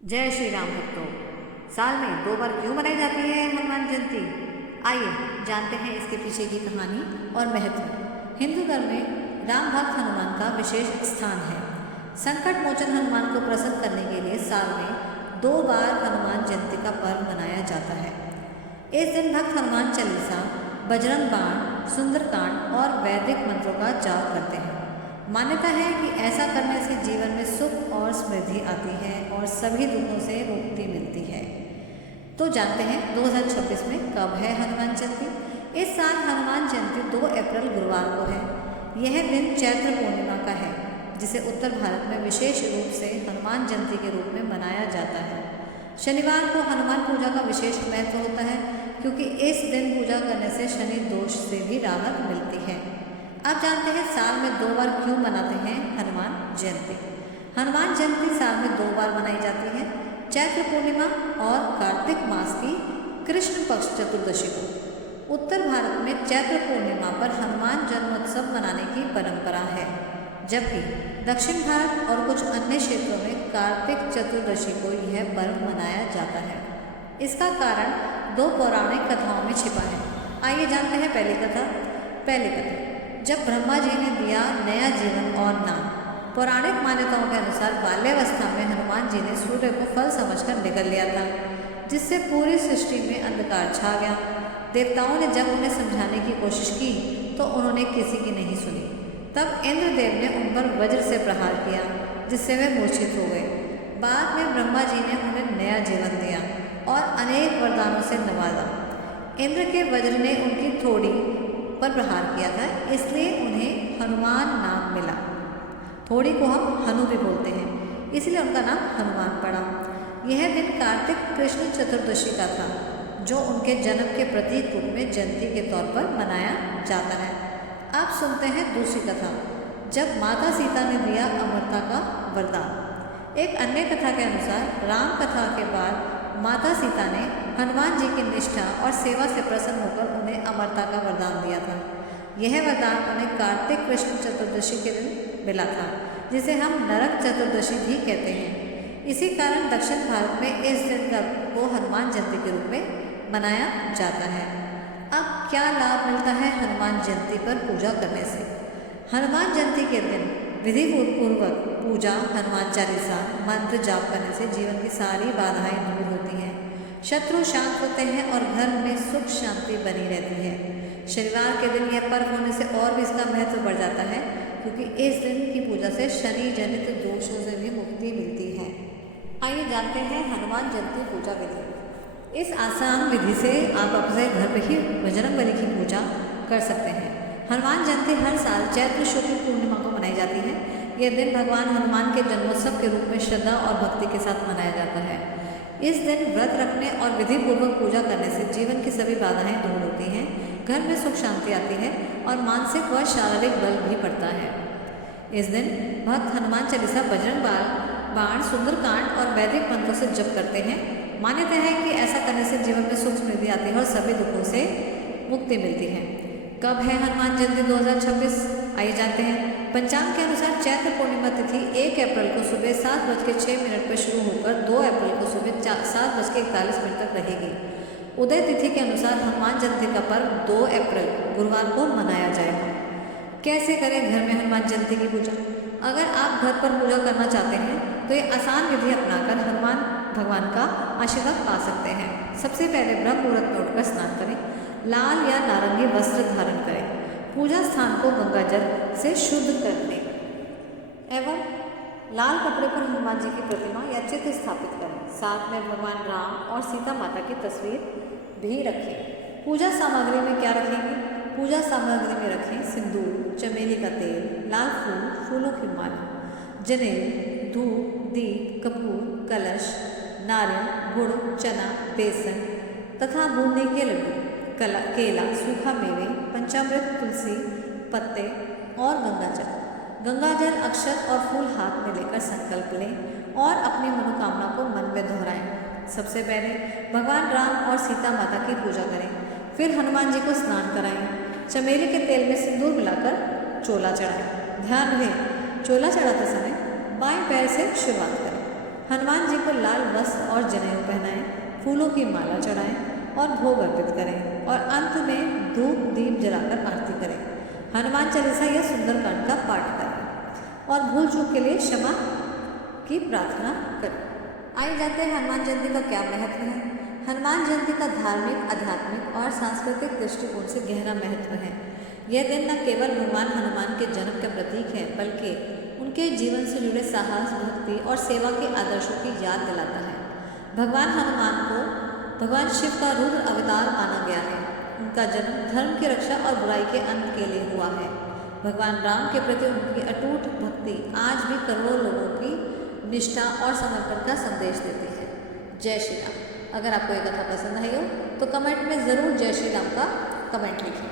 जय श्री राम भक्तों। साल में 2 बार क्यों मनाई जाती है हनुमान जयंती? आइए जानते हैं इसके पीछे की कहानी और महत्व। हिंदू धर्म में राम भक्त हनुमान का विशेष स्थान है। संकट मोचन हनुमान को प्रसन्न करने के लिए साल में 2 बार हनुमान जयंती का पर्व मनाया जाता है। इस दिन भक्त हनुमान चालीसा, बजरंग बाण, सुंदरकांड और वैदिक मंत्रों का जाप करते हैं। मान्यता है कि ऐसा करने से जीवन में सुख और समृद्धि आती है और सभी दुखों से मुक्ति मिलती है। तो जानते हैं 2026 में कब है हनुमान जयंती? इस साल हनुमान जयंती 2 अप्रैल गुरुवार को है। यह दिन चैत्र पूर्णिमा का है, जिसे उत्तर भारत में विशेष रूप से हनुमान जयंती के रूप में मनाया जाता है। शनिवार को हनुमान पूजा का विशेष महत्व होता है, क्योंकि इस दिन पूजा करने से शनि दोष से भी राहत मिलती है। अब जानते हैं साल में 2 बार क्यों मनाते हैं हनुमान जयंती। हनुमान जयंती साल में 2 बार मनाई जाती है, चैत्र पूर्णिमा और कार्तिक मास की कृष्ण पक्ष चतुर्दशी को। उत्तर भारत में चैत्र पूर्णिमा पर हनुमान जन्मोत्सव मनाने की परंपरा है, जबकि दक्षिण भारत और कुछ अन्य क्षेत्रों में कार्तिक चतुर्दशी को यह पर्व मनाया जाता है। इसका कारण 2 पौराणिक कथाओं में छिपा है। आइए जानते हैं पहली कथा। जब ब्रह्मा जी ने दिया नया जीवन और नाम। पौराणिक मान्यताओं के अनुसार बाल्यावस्था में हनुमान जी ने सूर्य को फल समझकर निगल लिया था, जिससे पूरी सृष्टि में अंधकार छा गया। देवताओं ने जब उन्हें समझाने की कोशिश की तो उन्होंने किसी की नहीं सुनी। तब इंद्रदेव ने उन पर वज्र से प्रहार किया, जिससे वे मूर्छित हो गए। बाद में ब्रह्मा जी ने उन्हें नया जीवन दिया और अनेक वरदानों से नवाजा। इंद्र के वज्र ने उनकी थोड़ी पर प्रहार किया था, इसलिए उन्हें हनुमान नाम मिला। थोड़ी को हम हनु भी बोलते हैं, इसलिए उनका नाम हनुमान पड़ा। यह दिन कार्तिक कृष्ण चतुर्दशी का था, जो उनके जन्म के प्रतीक रूप में जयंती के तौर पर मनाया जाता है। अब सुनते हैं दूसरी कथा, जब माता सीता ने दिया अमरता का वरदान। एक अन्य कथा के अनुसार राम कथा के बाद माता सीता ने हनुमान जी की निष्ठा और सेवा से प्रसन्न होकर उन्हें अमरता का वरदान दिया था। यह वरदान उन्हें कार्तिक कृष्ण चतुर्दशी के दिन मिला था, जिसे हम नरक चतुर्दशी भी कहते हैं। इसी कारण दक्षिण भारत में इस दिन को हनुमान जयंती के रूप में मनाया जाता है। अब क्या लाभ मिलता है हनुमान जयंती पर पूजा करने से? हनुमान जयंती के दिन विधि पूर्वक पूजा, हनुमान चालीसा मंत्र जाप करने से जीवन की सारी बाधाएं दूर होती हैं, शत्रु शांत होते हैं और घर में सुख शांति बनी रहती है। शनिवार के दिन यह पर्व होने से और भी इसका महत्व बढ़ जाता है, क्योंकि इस दिन की पूजा से शनि जनित दोषों से भी मुक्ति मिलती है। आइए जानते हैं हनुमान जयंती पूजा विधि। इस आसान विधि से आप अपने घर में ही बजरंगबली की पूजा कर सकते हैं। हनुमान जयंती हर साल चैत्र शुक्ल पूर्णिमा को मनाई जाती है। यह दिन भगवान हनुमान के जन्मोत्सव के रूप में श्रद्धा और भक्ति के साथ मनाया जाता है। इस दिन व्रत रखने और विधि पूर्वक पूजा करने से जीवन की सभी बाधाएं दूर होती हैं, घर में सुख शांति आती है और मानसिक व शारीरिक बल भी बढ़ता है। इस दिन भक्त हनुमान चालीसा, बजरंग बाण, सुंदरकांड और वैदिक मंत्रों से जप करते हैं। मान्यता है कि ऐसा करने से जीवन में सुख समृद्धि आती है और सभी दुखों से मुक्ति मिलती है। कब है हनुमान जयंती 2026? आइए जानते हैं। पंचांग के अनुसार चैत्र पूर्णिमा तिथि 1 अप्रैल को सुबह 7:06 पर शुरू होकर 2 अप्रैल को सुबह 7:41 तक रहेगी। उदय तिथि के अनुसार हनुमान जयंती का पर्व 2 अप्रैल गुरुवार को मनाया जाएगा। कैसे करें घर में हनुमान जयंती की पूजा? अगर आप घर पर पूजा करना चाहते हैं तो ये आसान विधि अपनाकर हनुमान भगवान का आशीर्वाद पा सकते हैं। सबसे पहले ब्रह्म मुहूर्त में उठकर स्नान करें, लाल या नारंगी वस्त्र धारण करें, पूजा स्थान को गंगा जल से शुद्ध कर लें एवं लाल कपड़े पर हनुमान जी की प्रतिमा या चित्र स्थापित करें। साथ में भगवान राम और सीता माता की तस्वीर भी रखें। पूजा सामग्री में क्या रखेंगे? पूजा सामग्री में रखें सिंदूर, चमेली का तेल, लाल फूल, फूलों की माला, जनेऊ, धूप, दीप, कपूर, कलश, नारियल, गुड़, चना, बेसन तथा बूंदी के लड्डू, केला, सूखा मेवे, पंचामृत, तुलसी पत्ते और गंगाजल, अक्षत और फूल हाथ में लेकर संकल्प लें और अपनी मनोकामना को मन में दोहराएं। सबसे पहले भगवान राम और सीता माता की पूजा करें, फिर हनुमान जी को स्नान कराएं। चमेली के तेल में सिंदूर मिलाकर चोला चढ़ाएं। ध्यान रहे, चोला चढ़ाते समय बाएं पैर से शुरुआत करें। हनुमान जी को लाल वस्त्र और जनेऊ पहनाएं, फूलों की माला चढ़ाएं और भोग अर्पित करें और अंत में धूप दीप जलाकर आरती करें। हनुमान चालीसा या सुंदरकांड का पाठ करें और भूल चूक के लिए क्षमा की प्रार्थना करें। आइए जानते हैं हनुमान जयंती का क्या महत्व है। हनुमान जयंती का धार्मिक, आध्यात्मिक और सांस्कृतिक दृष्टिकोण से गहरा महत्व है। यह दिन न केवल भगवान हनुमान के जन्म का प्रतीक है, बल्कि उनके जीवन से जुड़े साहस, भक्ति और सेवा के आदर्शों की याद दिलाता है। भगवान हनुमान को भगवान शिव का रुद्र अवतार माना गया है। उनका जन्म धर्म की रक्षा और बुराई के अंत के लिए हुआ है। भगवान राम के प्रति उनकी अटूट भक्ति आज भी करोड़ों लोगों की निष्ठा और समर्पण का संदेश देती है। जय श्री राम। अगर आपको ये कथा पसंद आई हो तो कमेंट में ज़रूर जय श्री राम का कमेंट लिखें।